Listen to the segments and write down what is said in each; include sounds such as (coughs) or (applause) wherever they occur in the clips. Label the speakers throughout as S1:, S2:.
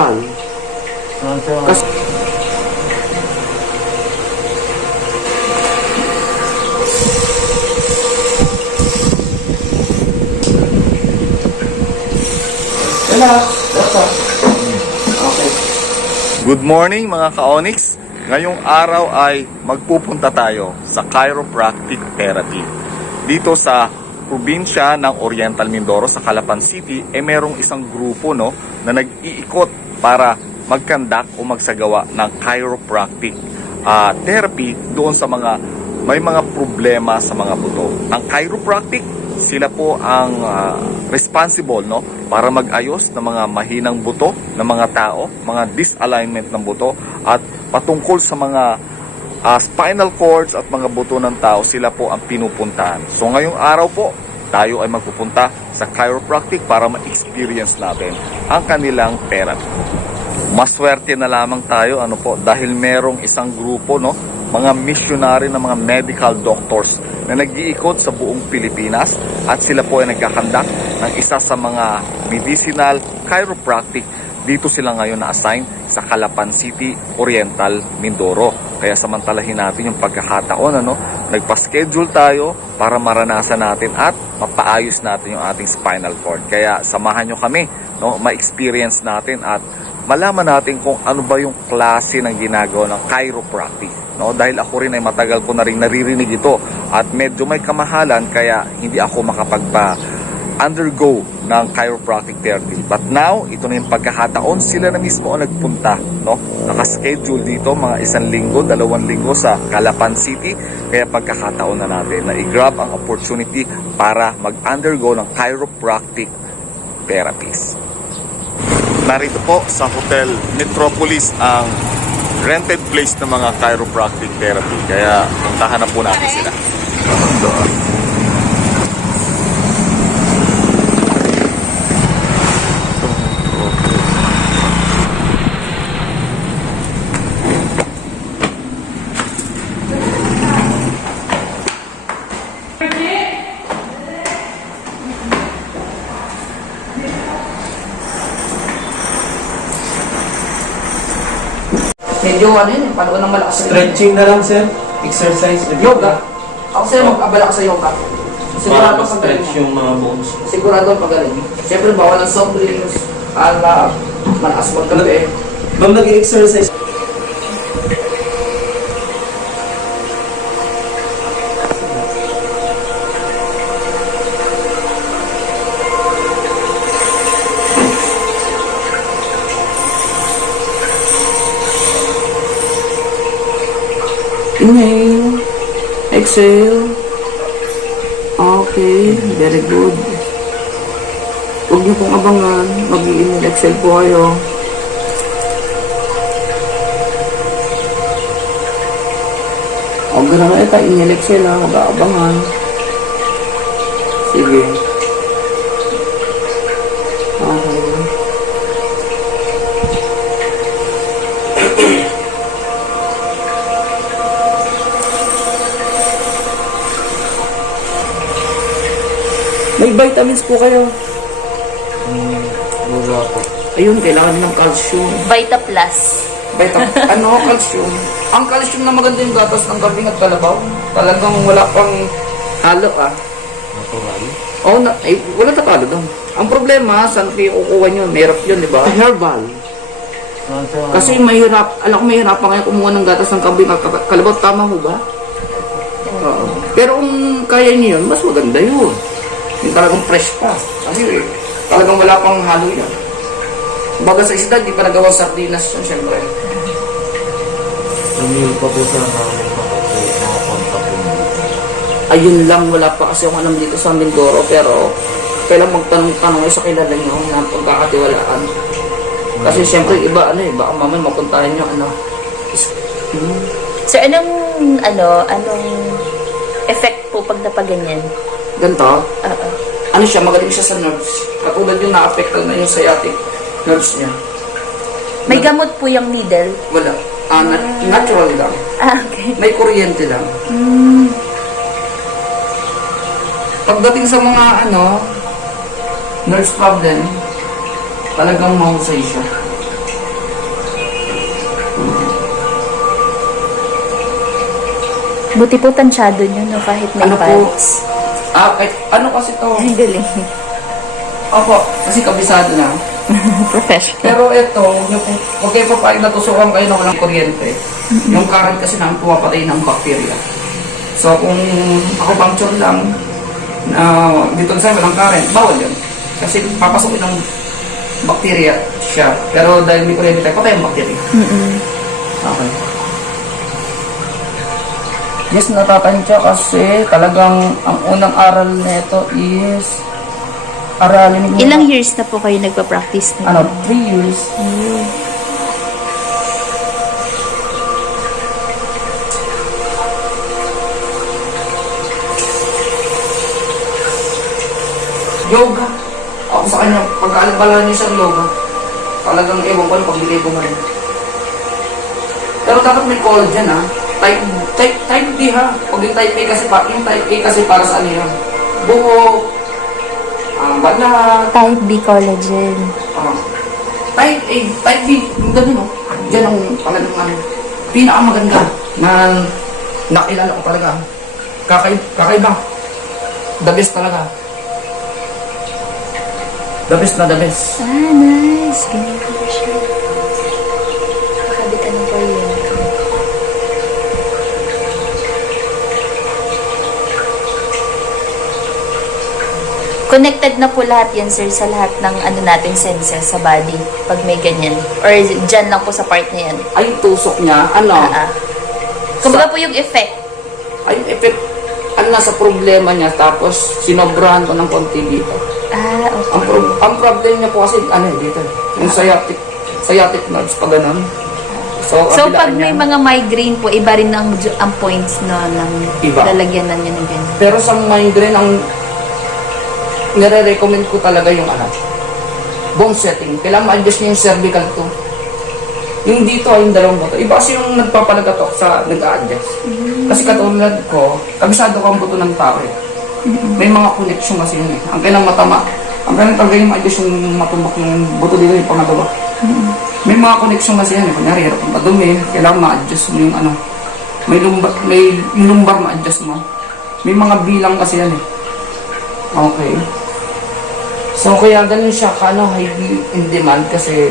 S1: herbal. Kasi.
S2: Good morning mga ka-Onyx. Ngayong araw ay magpupunta tayo sa chiropractic therapy. Dito sa probinsya ng Oriental Mindoro sa Calapan City, eh merong isang grupo no na nag-iikot para magkandak o magsagawa ng chiropractic ah, therapy doon sa mga may mga problema sa mga buto. Ang chiropractic sila po ang ah, responsible no para mag-ayos ng mga mahinang buto ng mga tao, mga disalignment ng buto at patungkol sa mga ah, spinal cords at mga buto ng tao, sila po ang pinupuntahan. So ngayong araw po, tayo ay magpupunta sa chiropractic para ma-experience natin ang kanilang therapy. Maswerte na lamang tayo ano po dahil merong isang grupo no mga missionary na mga medical doctors na nag-iikot sa buong Pilipinas at sila po ay nagkakandak ng isa sa mga medicinal chiropractic dito sila ngayon na-assign sa Calapan City, Oriental, Mindoro. Kaya samantalahin natin yung pagkakataon, ano, nagpa-schedule tayo para maranasan natin at mapaayos natin yung ating spinal cord. Kaya samahan nyo kami, no, ma-experience natin at malaman natin kung ano ba yung klase ng ginagawa ng chiropractic. No? Dahil ako rin ay matagal ko na rin naririnig ito at medyo may kamahalan kaya hindi ako makapagpa undergo ng chiropractic therapy. But now, ito na yung pagkakataon, sila na mismo ang nagpunta, no? Nakaschedule dito mga isang linggo, dalawang linggo sa Calapan City. Kaya pagkakataon na natin na i-grab ang opportunity para mag-undergo ng chiropractic therapies. Narito po sa Hotel Metropolis ang rented place ng mga chiropractic therapy. Kaya puntahan na po natin sila.
S1: Medyo ano yun, panahon ng malakas.
S3: Stretching na lang, sir. Exercise.
S1: Yoga. Ako sa'yo mag-abala ka sa yoga.
S3: Para
S1: Sigurado pag
S3: ma-stretch yung mga bones.
S1: Sigurado pagaling. Siyempre, bawal ang soft drinks, alak, malakas magkape.
S3: Ma'am, nag-exercise.
S1: Inhale. Exhale. Okay, very good. Huwag niyo pong abangan. Mag-i-inhale, exhale po kayo. Huwag na ito, inhale, exhale ha. Huwag aabangan. Sige. Okay. May vitamins po kayo.
S3: Wala po.
S1: Ayun, kailangan din ng calcium.
S4: Vita Plus. (laughs)
S1: Vita, ano, calcium. Ang calcium na maganda yung gatas ng kambing at kalabaw. Talagang wala pang halo ah.
S3: Natural.
S1: Oo, na, eh, wala tatalo doon. Ang problema, saan kayo kukuha nyo? Merap yun, di ba? Herbal. Kasi mahirap, alam ko mahirap pa ngayon kumuha ng gatas ng kambing at ka- kalabaw. Tama mo ba? Oo. Pero kung kaya niyo yun, mas maganda yun. Yung talagang fresh pa. Kasi talagang wala pang halo yan. Baga sa isda, di pa nagawang sardinas yun, syempre.
S3: Tumil pa po sa namin pa po mga po.
S1: Ayun lang, wala pa kasi akong alam dito sa Mindoro, pero kailang magtanong-tanong sa kilala nyo na pagkakatiwalaan. Kasi syempre, iba ano eh, baka mamaya mapuntahan nyo, ano. Hmm.
S4: Sir, anong, ano, anong effect po pag napaganyan?
S1: ganito,
S4: Oo.
S1: ano siya, magaling siya sa nerves. Katulad yung na-affected na yung sciatic nerves niya.
S4: May gamot po yung needle.
S1: Wala. Ah, nat- ah. natural lang.
S4: Ah, okay.
S1: May kuryente lang. Mm. Pagdating sa mga ano, nerves problem, talagang mahusay siya.
S4: Buti po tansyado nyo no, kahit may
S1: Ano po. Ah, kahit, ano kasi to?
S4: Ay, galing.
S1: Opo, kasi kabisado na. (laughs)
S4: Professional.
S1: Pero ito, yung, huwag kayo papayag natusukan kayo na walang kuryente. Yung current kasi namin pumapatay ng bacteria. So kung ako puncture lang, na dito sa walang current, bawal yun. Kasi papasok ng bacteria siya. Pero dahil may kuryente tayo, patay ang bacteria. Okay. Yes, natatansya kasi talagang ang unang aral nito is aralin mo.
S4: Ilang years na po kayo nagpa-practice na?
S1: Ano, 3 years. Yoga. Ako sa kanya, pagkaalabala niya sa yoga, talagang ewan ko paglilibo mo rin. Pero dapat may call dyan ha. Type, type, type D ha. Pag yung type A kasi, pa, yung type A kasi para sa ano yun. Buhok, ang balat,
S4: Type B collagen.
S1: Ah. type A, type B, yung ganun, no? Diyan ang talagang ano, pinakamaganda na nakilala ko talaga. Kakay, kakaiba. The best talaga. The best na the best.
S4: Ah, nice. Ganyan pala siya. Nakabit ano po yun? Connected na po lahat yan, sir, sa lahat ng ano natin senses sa body pag may ganyan. Or dyan lang po sa part na yan.
S1: Ay, yung tusok niya, ano,
S4: Ah, ah. Kumbaga po yung effect.
S1: ay, yung effect, ano nasa problema niya, tapos sinobrahan ko ng konti dito.
S4: Ah, okay.
S1: Ang, pro- ang problem niya po kasi, ano eh, dito, yung sciatic, sciatic nerves pa ganun. So,
S4: So,
S1: kabilaan
S4: pag may
S1: niya.
S4: mga migraine po, iba rin ang, ang points no, ng
S1: Iba.
S4: lalagyanan niya ng ganyan.
S1: Pero sa migraine, ang nire-recommend ko talaga yung ano, bone setting. Kailangan ma-adjust niya yung cervical to. Yung dito ay yung dalawang buto. Iba kasi yung nagpapalagatok sa nag-a-adjust. Kasi katulad ko, kabisado ko ang buto ng tao eh. May mga connection kasi yun eh. Ang kailangan matama, ang kailangan talaga yung ma-adjust yung matumbok yung buto dito yung pangalawa. May mga connection kasi yan eh. Kunyari, hirap ang madumi, kailangan ma-adjust mo yung ano. May lumbar, may lumbar ma-adjust mo. May mga bilang kasi yan eh. Okay. So kaya ganun siya kano highly in demand kasi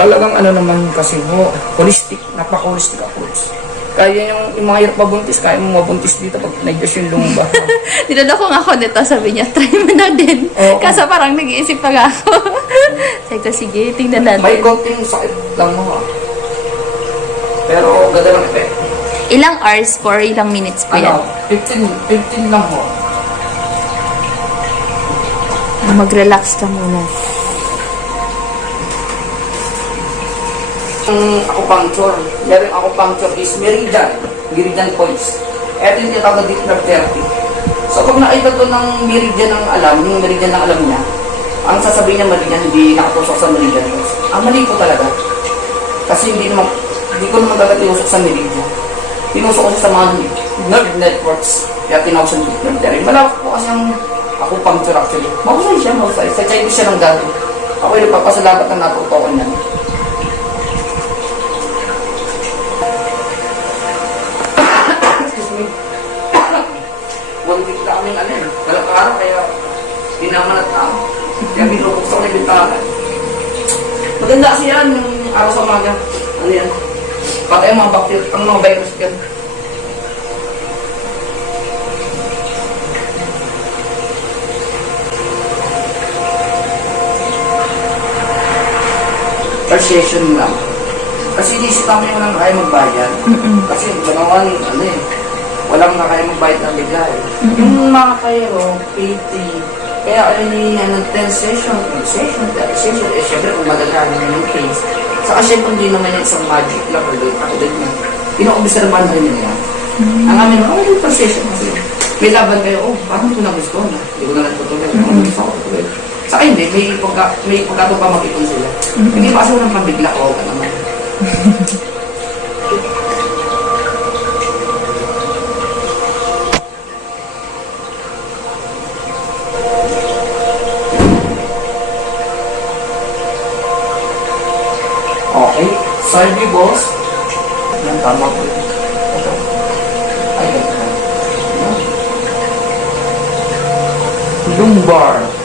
S1: talagang ano naman kasi mo holistic, napaka-holistic approach. Kaya yung, yung mga hirap mabuntis, kaya mo mabuntis dito pag nag-adjust yung lumbar. (laughs)
S4: Dinadako nga ako nito, sabi niya, try mo na din.
S1: Oo.
S4: Kaso parang nag-iisip pa nga ako. (laughs) sabi ko, sige, tingnan natin.
S1: May konting sakit lang mo ha. Pero ganda ng effect.
S4: Ilang hours for ilang minutes po yan?
S1: Ano, 15, 15 lang ho.
S4: Mag-relax ka muna.
S1: Ang acupuncture, meron acupuncture is meridian, meridian points. Ito yung tinatawag na deep nerve therapy. So pag nakita to ng meridian ng alam, yung meridian ng alam niya, ang sasabihin niya meridian, hindi nakatusok sa meridian. Ang mali po talaga. Kasi hindi naman, hindi ko naman talaga tinusok sa meridian. Tinusok ko sa mga nerve networks. Kaya tinawag sa deep nerve therapy. Malawak po kasi ang acupuncture actually. Mahusay siya, mahusay. Sa Chinese siya ng galing. Ako yung nagpapasalamat na natutukan niya. Excuse me. (coughs) One week na kami ano eh. Dalang araw kaya hindi naman at tao. Kaya binubuksan ko na yung bintana. Maganda kasi yan yung araw sa umaga. Ano yan? Patay ang mga bacteria, ang mga virus yan. Per session lang. Kasi inisip namin yung walang kaya magbayad. Kasi ganawan, ano eh, walang na kaya magbayad na bigla eh. Yung mga kayo, PT, kaya ano niya ng 10 session, 10 session, 10 session, eh syempre kung magagana na yung case. Saka syempre hindi naman yung isang magic lang or doon, ako doon na. Pinaobserbahan rin nila yan. Ang amin, oh, yung per session kasi. May laban kayo, oh, parang ko na gusto na. Hindi ko na nagtutuloy. Ano gusto ko ay hindi, may, pagka, may pagkato pa mag-ipon sila. Mm-hmm. Hindi pa kasi walang pambigla ko, ka naman. okay, sorry boss. Yan, tama po. Ito. Ay, ito. Lumbar.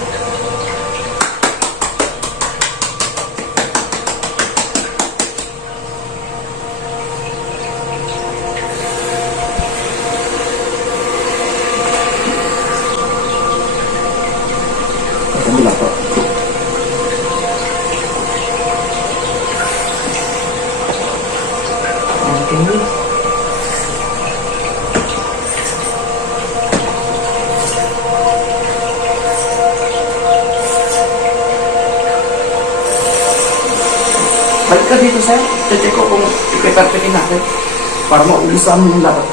S1: Balik ka dito, sir. Check ko kung ipiperpetin natin para maulisan mo yung lahat.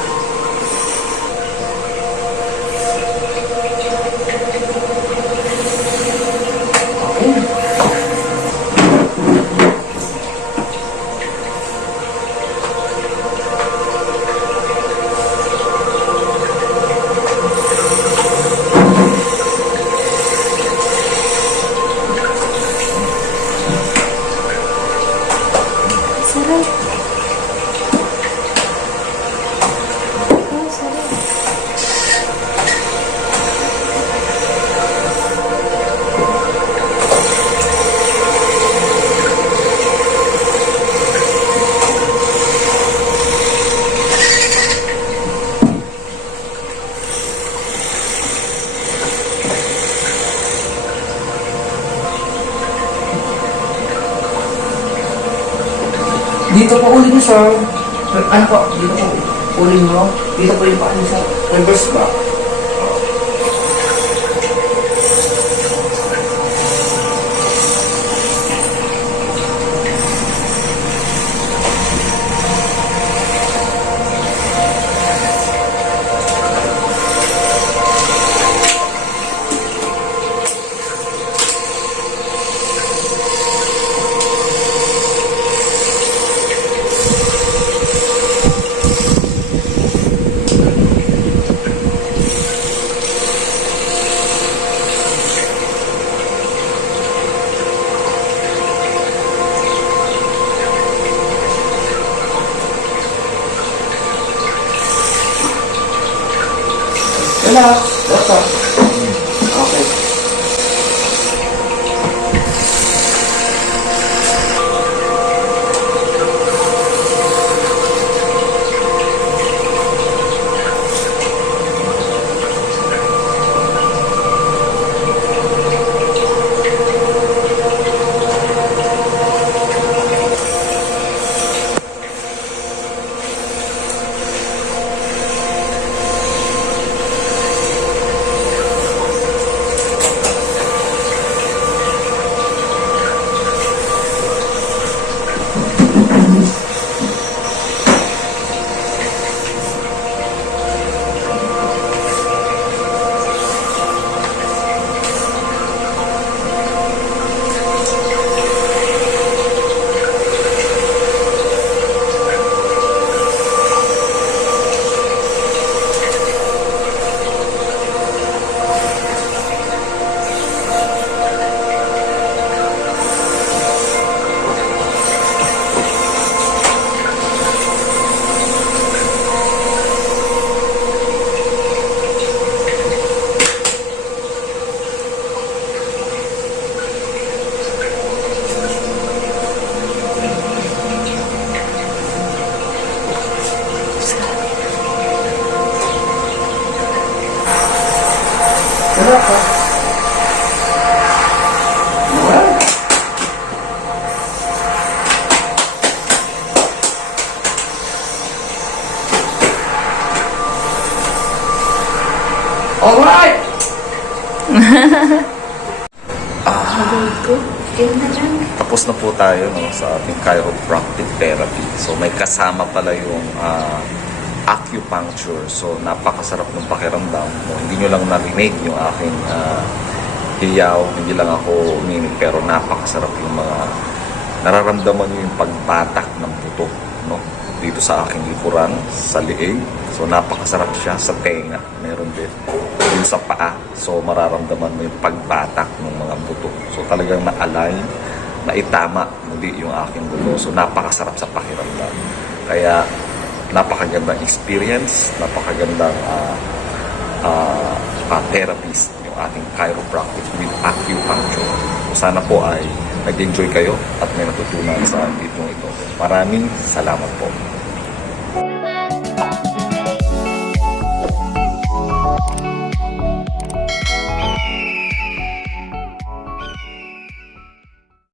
S1: Dito po ulit niyo, sir. Ano po? Dito po. Ulit niyo. Dito po yung paano sa reverse back.
S2: Exato, exato. Po tayo no, sa ating chiropractic therapy. So may kasama pala yung ah, acupuncture. So napakasarap ng pakiramdam. No, hindi nyo lang narinig yung aking ah, hiyaw. Hindi lang ako uminig pero napakasarap yung mga nararamdaman nyo yung pagbatak ng buto. No? Dito sa aking likuran, sa liig. So napakasarap siya sa tenga. Meron din. Yung sa paa. So mararamdaman mo yung pagbatak ng mga buto. So talagang na-align, na itama muli yung aking dulo. So napakasarap sa pakiramdam. Kaya napakagandang experience, napakagandang ah ah ah, therapist yung ating chiropractic with acupuncture. So sana po ay nag-enjoy kayo at may natutunan sa video ito. Maraming salamat po.